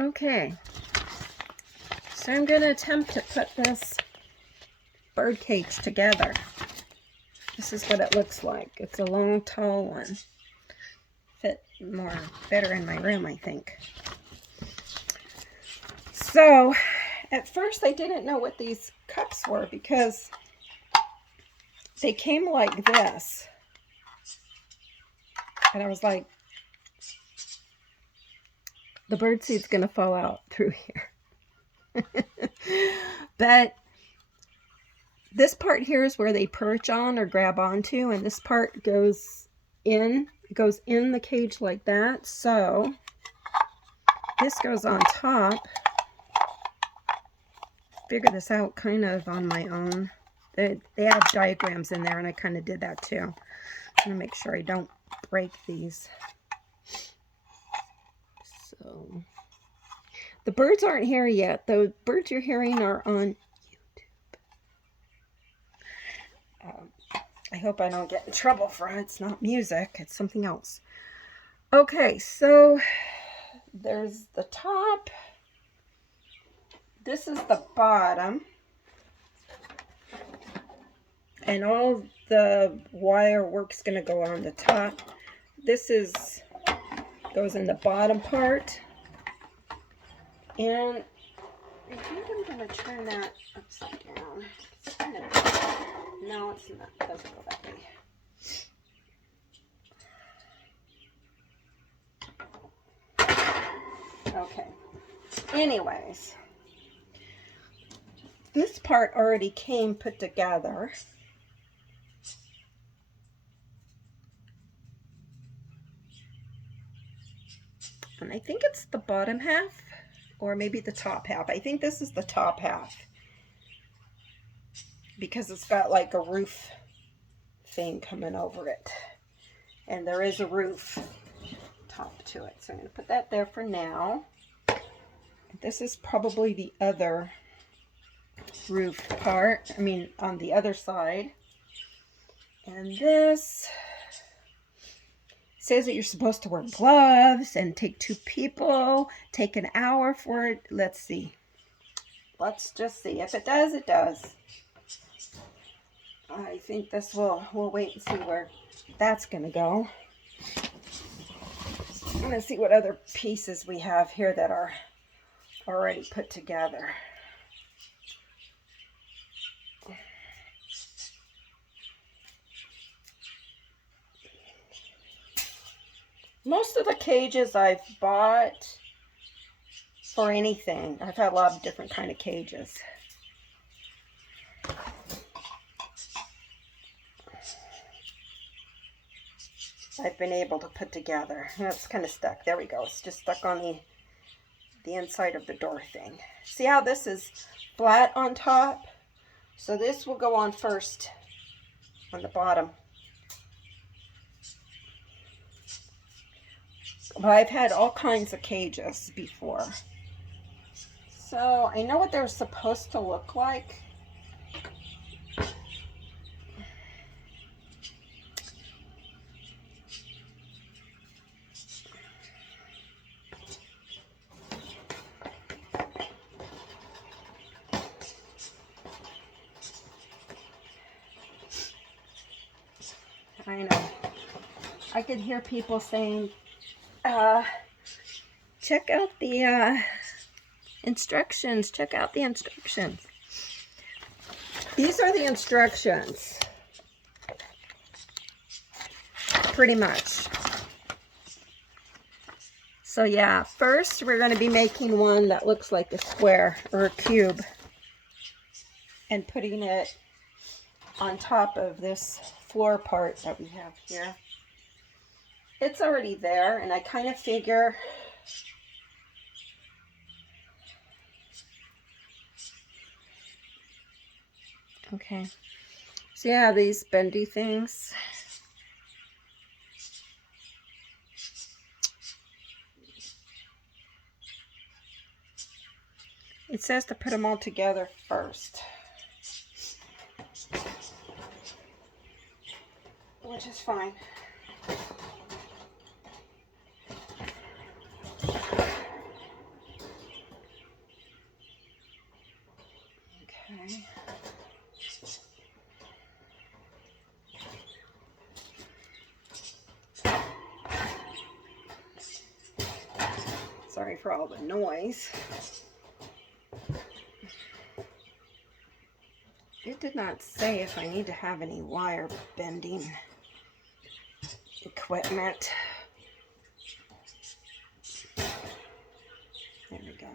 Okay, so I'm going to attempt to put this bird cage together. This is what it looks like. It's a long, tall one. Fit better in my room, I think. So, at first I didn't know what these cups were because they came like this. And I was like, the birdseed's going to fall out through here. But this part here is where they perch on or grab onto, and this part goes in the cage like that. So this goes on top. Figure this out kind of on my own. They have diagrams in there, and I kind of did that too. I'm going to make sure I don't break these. So the birds aren't here yet. The birds you're hearing are on YouTube. I hope I don't get in trouble for it. It's not music. It's something else. Okay, so there's the top. This is the bottom. And all the wire work's going to go on the top. This goes in the bottom part. And I think I'm going to turn that upside down. It's kind of, no, it's not. It doesn't go that way. Okay. Anyways, this part already came put together. And I think it's the bottom half, or maybe the top half. I think this is the top half, because it's got like a roof thing coming over it. And there is a roof top to it. So I'm going to put that there for now. This is probably the other roof part. I mean, on the other side. And this says that you're supposed to wear gloves and take 2 people, take an hour for it. Let's see. Let's just see. If it does, it does. I think we'll wait and see where that's going to go. I'm going to see what other pieces we have here that are already put together. Most of the cages I've bought for anything. I've had a lot of different kind of cages. I've been able to put together. It's kind of stuck. There we go. It's just stuck on the inside of the door thing. See how this is flat on top? So this will go on first on the bottom. But I've had all kinds of cages before. So I know what they're supposed to look like. I know. I could hear people saying, check out the instructions. Check out the instructions. These are the instructions. Pretty much. So yeah, first we're going to be making one that looks like a square or a cube. And putting it on top of this floor part that we have here. It's already there, and I kind of figure okay, so yeah, these bendy things. It says to put them all together first, which is fine. for all the noise. It did not say if I need to have any wire bending equipment. There we go.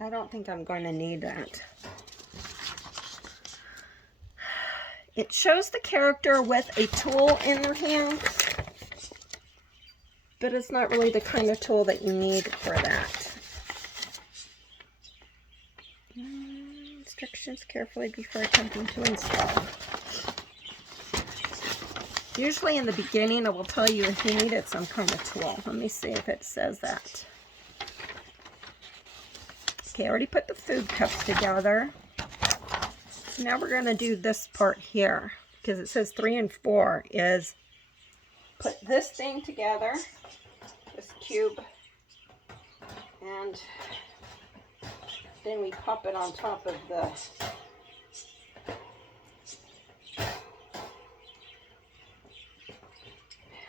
I don't think I'm going to need that. It shows the character with a tool in their hand, but it's not really the kind of tool that you need for that. Instructions carefully before attempting to install. Usually in the beginning it will tell you if you needed some kind of tool. Let me see if it says that. Okay, I already put the food cups together. So now we're going to do this part here, because it says 3 and 4 is put this thing together, this cube, and then we pop it on top of the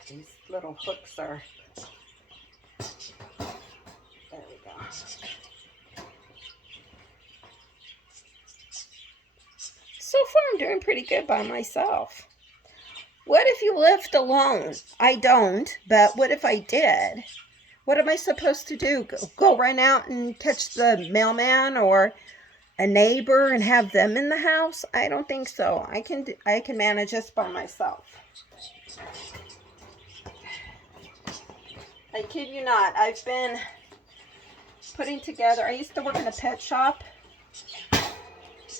these little hooks are, there we go. So far, I'm doing pretty good by myself. What if you lived alone? I don't, but what if I did? What am I supposed to do? Go run out and catch the mailman or a neighbor and have them in the house? I don't think so. I can manage this by myself. I kid you not. I've been putting together, I used to work in a pet shop,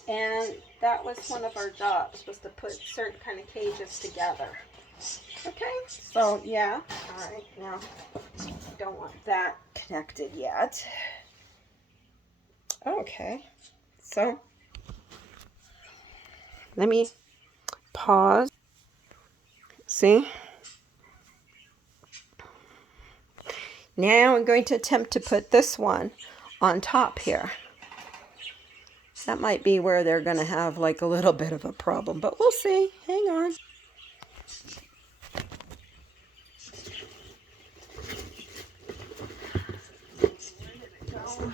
and that was one of our jobs, was to put certain kind of cages together. Okay, so yeah, all right, now don't want that connected yet. Okay, so let me pause. See? Now I'm going to attempt to put this one on top here. That might be where they're going to have like a little bit of a problem, but we'll see. Hang on. Where did it go?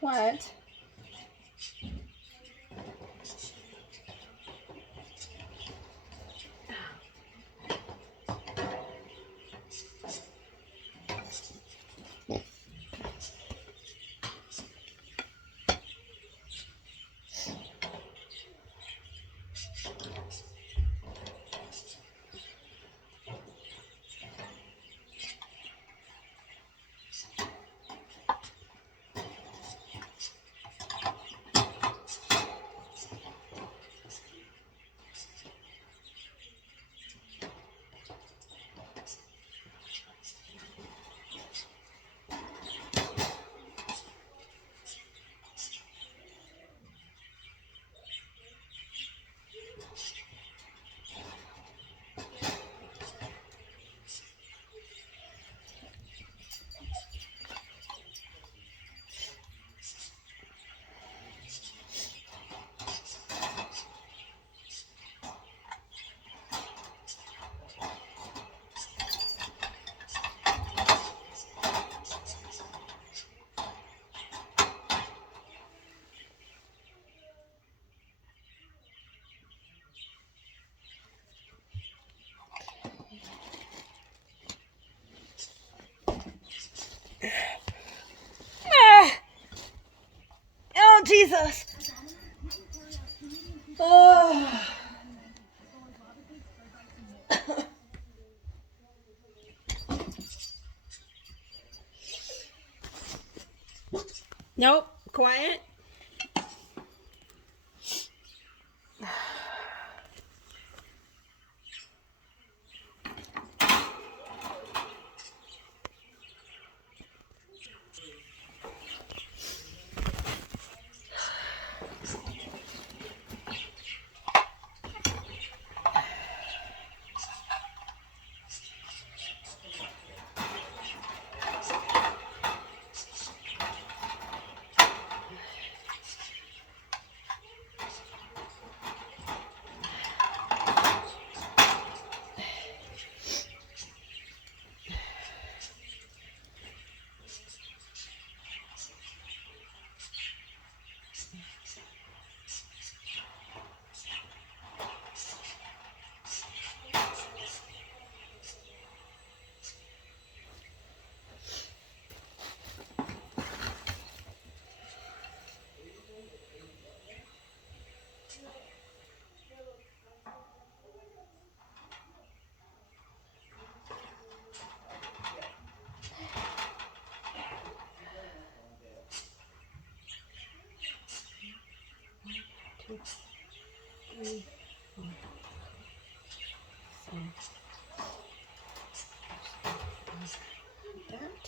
What? Oh, Jesus. Nope. Quiet. Two, three, 4, 5, 6, 7. That.